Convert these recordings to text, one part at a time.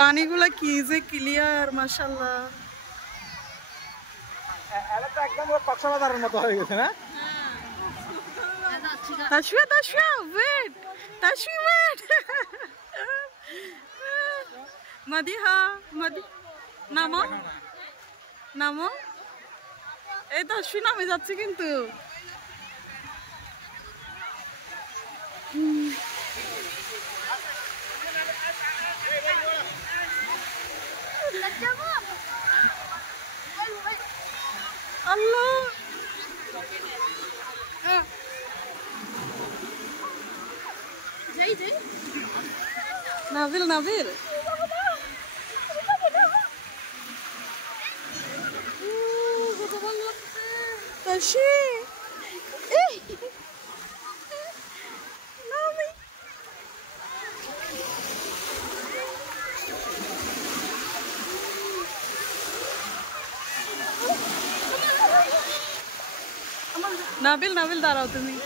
পানিগুলা কি যে ক্লিয়ার মাশাআল্লাহ। এটা তো একদম কক্সবাজারের মতো হয়ে গেছে না? Tashfia wait, Tashfia wait. মাদিহা নামো নামো। এই তাশফি নামে যাচ্ছে কিন্তু। আল্লাহ নাবিল তাশি নাবিল দাঁড়াও তুমি।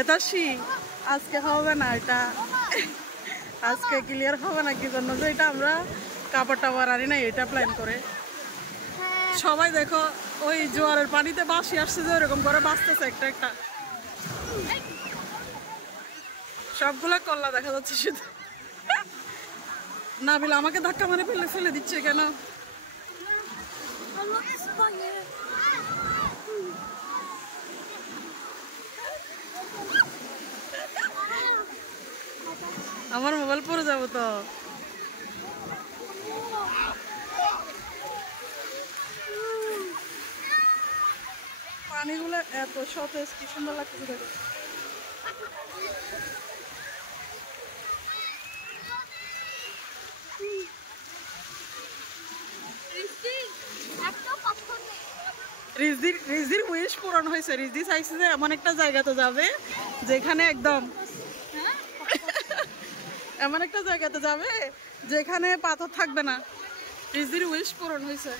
এতাশি আজকে হবে না, এটা আজকে ক্লিয়ার হবে না। কি জন্য যে এটা আমরা কাপড় টাপড় আনি না, এটা প্ল্যান করে সবাই দেখো ওই জোয়ারের পানিতে বাসি আসছে যে ওরকম করে বাঁচতেছে একটা একটা। সবগুলা কল্লা দেখা যাচ্ছে শুধু। নাবিল আমাকে ধাক্কা মারে ফেলে দিচ্ছে কেন? আমার মোবাইল পড়ে যাবো তো। পানিগুলো এত সতেজ, কি সুন্দর লাগছে দেখো। রিজদির উইশ পূরণ হয়েছে। রিজদি চাইছে যে এমন একটা জায়গাতে যাবে যেখানে একদম এমন একটা জায়গাতে যাবে যেখানে পাথর থাকবে না। রিজদির উইশ পূরণ হয়েছে।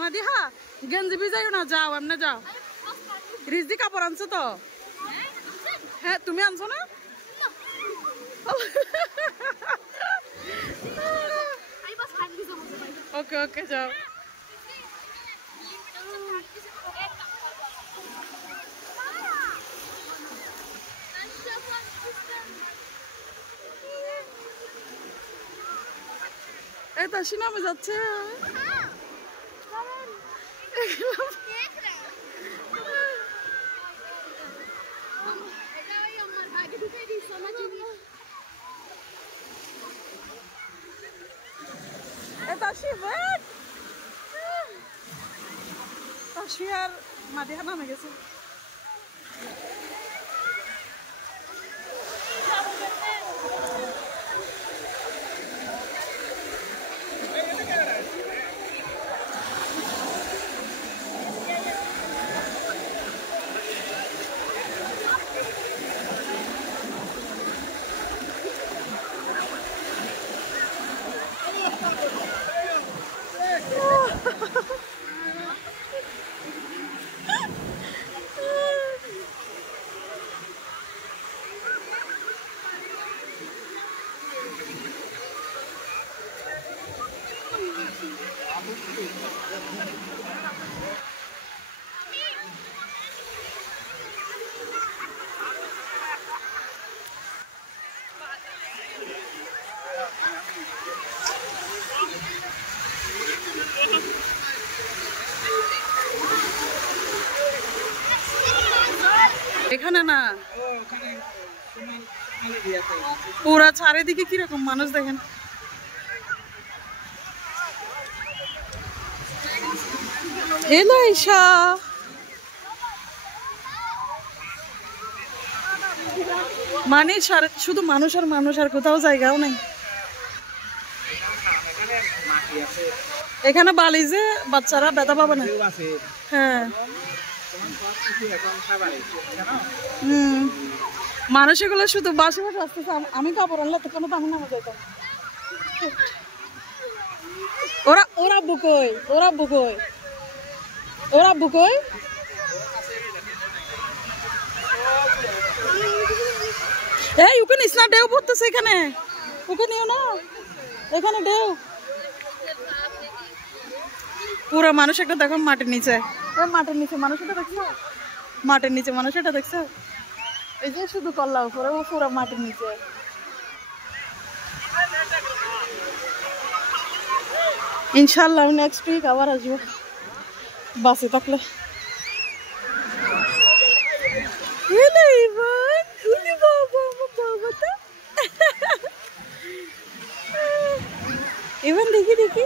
মাদিহা গেঞ্জি ভিজাইও না, যাও এমনি যাও। রিজদি কাপড় আনছো তো? হ্যাঁ তুমি আনছো না? ওকে যাও। এই তাশি নামে যাচ্ছে। তাশি আর মাদিহা নামে গেছে। এখানে না, পুরা চারিদিকে কিরকম মানুষ দেখেন। এলো ঈশা, মানে শুধু মানুষ আর মানুষ, আর কোথাও জায়গাও নাই। এখানে বালি যে বাচ্চারা ব্যথা পাবে না। হ্যাঁ মানুষ এগুলো শুধু বাসে বাসে আসতেছে। আমি কাপড় আনলে তো কোনো তো আমি নামে যেতাম। ওরা বুকই এই ওকে নিস না, ঢেউ পড়তেছে এখানে, ওকে নিও না, এখানে ঢেউ। পুরো মানুষ একটা দেখো মাটির নিচে, মাটির নিচে মানুষ এটা দেখছো, মাটির নিচে মানুষ এটা দেখছো, এই যে শুধু কল্লা উপরে, ও পুরো মাটির নিচে। ইনশাল্লাহ আমি নেক্সট উইক আবার আসবো বাসে থাকলে। এবার দেখি দেখি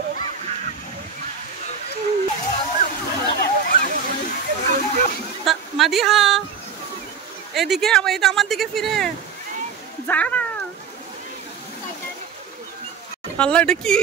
মাদিহা এদিকে, এটা আমার দিকে ফিরে যা না। আল্লাহ এটা কি?